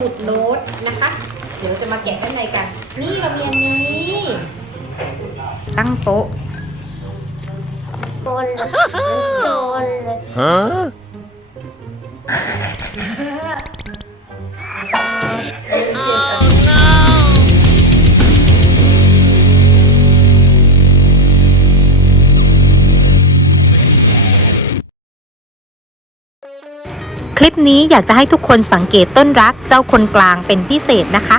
หมุดโน้ตนะคะ เดี๋ยวจะมาแกะด้านในกัน นี่เรามีอันนี้ ตั้งโต๊ะโดนเลยโดนเลย Huh? คลิปนี้อยากจะให้ทุกคนสังเกตต้นรักเจ้าคนกลางเป็นพิเศษนะคะ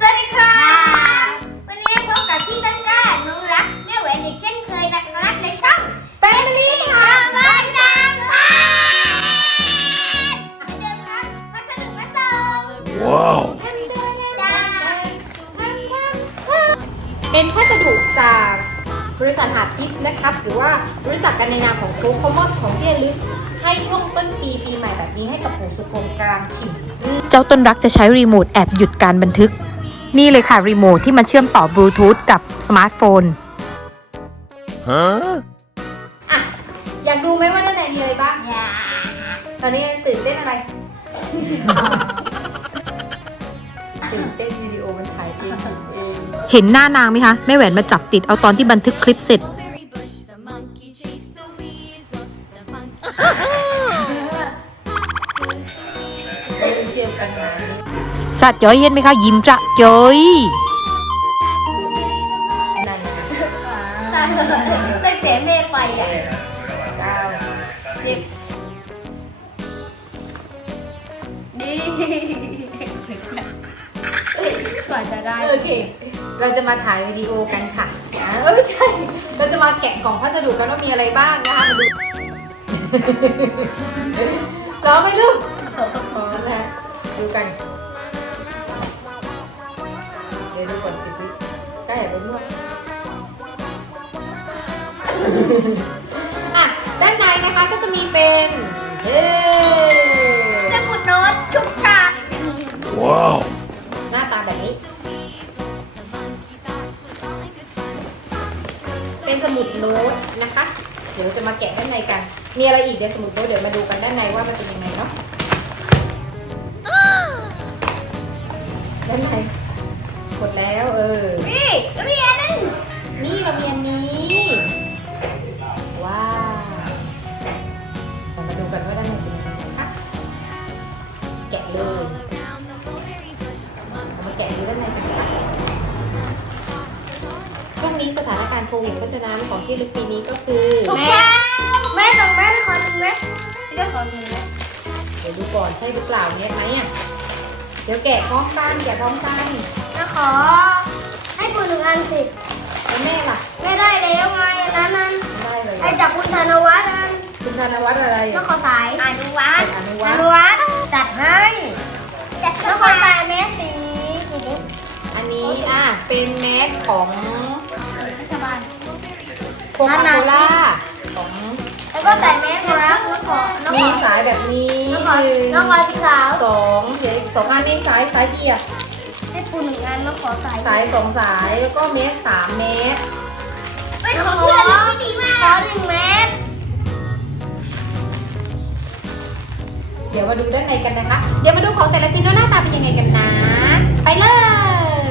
สวัสดีครับวันนี้พบกับพี่ต้นกล้าน้องรักแม่แหวนอีกเช่นเคยนะครับในช่อง Family ค่ะบ้านจางค่ะเดิมครับพัสดุมาส่ง Wow. จ้าเป็นพัสดุจากบริษัทหาดทิพย์นะครับหรือว่าบริษัทกันในนามของโค้กเขามอบของที่ระลึก ให้ช่วงต้นปีปีใหม่แบบนี้ให้กับปู่สุโขงกลางถิ่นเจ้าต้นรักจะใช้รีโมทแอบหยุดการบันทึก นี่เลยค่ะรีโมทที่มันเชื่อมต่อบลูทูธกับสมาร์ทโฟน Huh? อะ อยากดูไหมว่าด้านในมีอะไรบ้างอย่าตอนนี้ตื่นเต้นอะไร ตื่นเต้นวิดีโอมันถ่ายเองถึงเอง เห็นหน้านางไหมคะแม่แหวนมาจับติดเอาตอนที่บันทึกคลิปเสร็จ เกี่ยวกันไหมสัตว์จ้อยเห็นไหมคะยิ้มจะจ้อยนั่นตั้งแต่แม่ไปอะเก้าสิบนี่กว่าจะได้โอเค เราจะมาถ่ายวิดีโอกันค่ะเออไม่ใช่ เราจะมาแกะกล่องพัสดุกันว่ามีอะไรบ้างนะคะมาดูร้องไม่ลูกพร้อม ดูกัน เดี๋ยวดูก่อนสิพี่กล้แอบไปนวดอะด้านในนะคะก็จะมีเป็นเฮ้สมุดโน้ตทุกฉาก Wow. หน้าตาแบบนี้ เป็นสมุดโน้ตนะคะ เดี๋ยวจะมาแกะด้านในกัน มีอะไรอีกเดี๋ยวสมุดโน้ตเดี๋ยวมาดูกันด้านในว่ามันเป็นยังไงเนาะ ด้านในหมดแล้วเออ นี่แล้วมีอันนึงนี่เรามีอันนี้ ว้าวเรามาดูกันว่าด้านในเป็นยังไงนะคะแกะเลยเอามาแกะดูด้านในกันนะคะช่วงนี้สถานการณ์โควิดเพราะฉะนั้นของที่ลึกปีนี้ก็คือแล้วแม่ส่งแม่ขอหนึ่งแม่ไม่ได้ขอหนึ่งแม่เดี๋ยวดูก่อนใช่หรือเปล่าเนี่ยไหมอะ ดี๋ยวแกะพร้อมกันแกะพร้อมกันจะขอให้คุณหนึ่งอันสิ แล้วแม่ล่ะไม่ได้แล้วไงอันนั้นนั้นไม่ได้เลยไอ้จากคุณธนวัฒน์นั้นคุณธนวัฒน์อะไรแล้วขอสายอนุวัฒน์อนุอวัฒน์นุวัฒน์จัดให้จัดแล้วขอสายแม่สีสีนี้อันนี้อะเป็นแมสของรัฐบาลโคคาโคล่าของแล้ว ก็ใส่แมสนะแล้วขอแล้วมีขอสายแบบนี้แล้วขอหนึ่งแล้วขอสีขาวสองเดี๋ยวสองอันเองสายสายเดียวให้คุณหนึ่งอันแล้วขอสายสายสองสายแล้วก็เมสสามเมสไม่ขอเพื่อนไม่ดีมากขอหนึ่งเมตรเดี๋ยวมาดูด้านในกันนะคะ เดี๋ยวมาดูของแต่ละชิ้นว่าหน้าตาเป็นยังไงกันนะ ไปเลย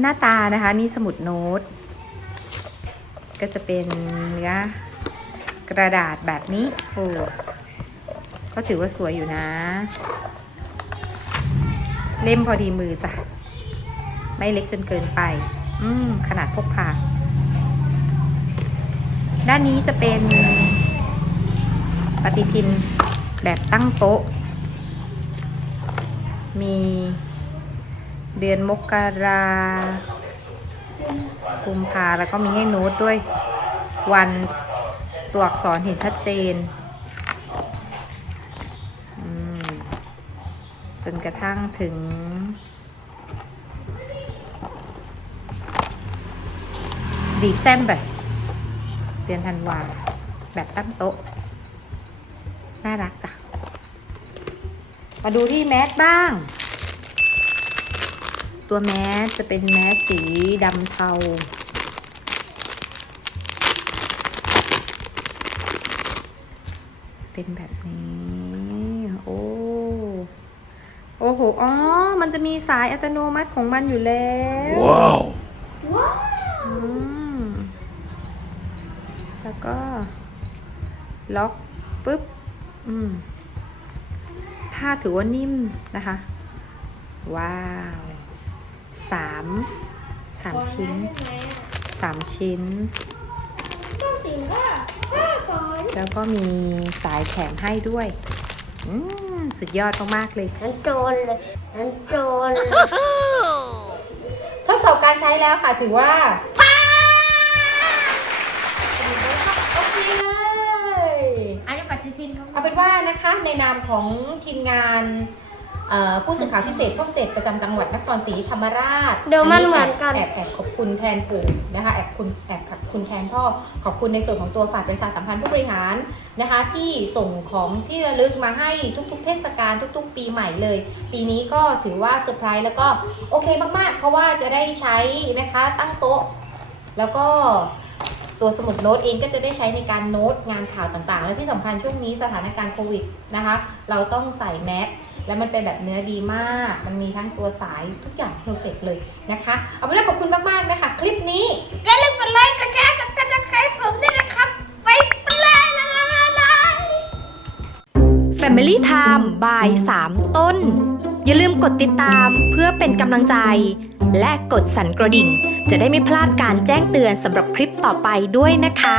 หน้าตานะคะนี่สมุดโน้ต ก็จะเป็นเนื้อกระดาษแบบนี้โอ้ก็ถือว่าสวยอยู่นะ เล่มพอดีมือจ้ะ ไม่เล็กจนเกินไป อืม ขนาดพกพา ด้านนี้จะเป็นปฏิทินแบบตั้งโต๊ะ มีเดือนมกรา กุมภาแล้วก็มีให้โน้ตด้วยวันตัวอักษรเห็นชัดเจน จนกระทั่งถึง ดีเซมเบอร์เดือนธันวาแบบตั้งโต๊ะ น่ารักจ้ะ มาดูที่แมสบ้าง ตัวแมสจะเป็นแมสสีดำเทา เป็นแบบนี้ โอ้โอ้โห อ๋อ มันจะมีสายอัตโนมัติของมันอยู่แล้ว Wow. อืมแล้วก็ ล็อกปุ๊บ อืม ผ้าถือว่านิ่มนะคะ ว้าว สามสามชิ้นสามชิ้นต้องสิงก็ห้าก่อนแล้วก็มีสายแถมให้ด้วยอืมสุดยอดมากๆเลยฉันโจรเลยฉันโจรเลยทดสอบการใช้แล้วค่ะถือว่าโอเคเลยอันนี้ปฏิทินเขาเอาเป็นว่านะคะในนามของทีมงาน เอ่อผู้สื่อข่าวพิเศษช่องเจ็ดประจำจังหวัดนครศรีธรรมราชเดี๋ยวมันเหมือนกัน แอบแอบขอบคุณแทนปู่นะคะแอบคุณแอบขอบคุณแทนพ่อขอบคุณในส่วนของตัวฝ่ายประชาสัมพันธ์ผู้บริหารนะคะ ที่ส่งของที่ระลึกมาให้ทุก ๆ เทศกาลทุก ๆ ปีใหม่เลย ปีนี้ก็ถือว่าเซอร์ไพรส์แล้วก็โอเคมากๆ เพราะว่าจะได้ใช้นะคะตั้งโต๊ะ แล้วก็ตัวสมุดโน้ตเองก็จะได้ใช้ในการโน้ตงานข่าวต่างๆ และที่สำคัญช่วงนี้สถานการณ์โควิดนะคะ เราต้องใส่แมส และมันเป็นแบบเนื้อดีมาก มันมีทั้งตัวสายทุกอย่างเพอร์เฟกเลยนะคะ เอาเป็นว่าขอบคุณมากๆนะคะ คลิปนี้อย่าลืมกดไลค์ กดแชร์ กดติดตามผมด้วยนะครับ ไปเลยเลยเลย Family Time บาย3ต้น อย่าลืมกดติดตามเพื่อเป็นกำลังใจ และกดสั่นกระดิ่ง จะได้ไม่พลาดการแจ้งเตือนสำหรับคลิปต่อไปด้วยนะคะ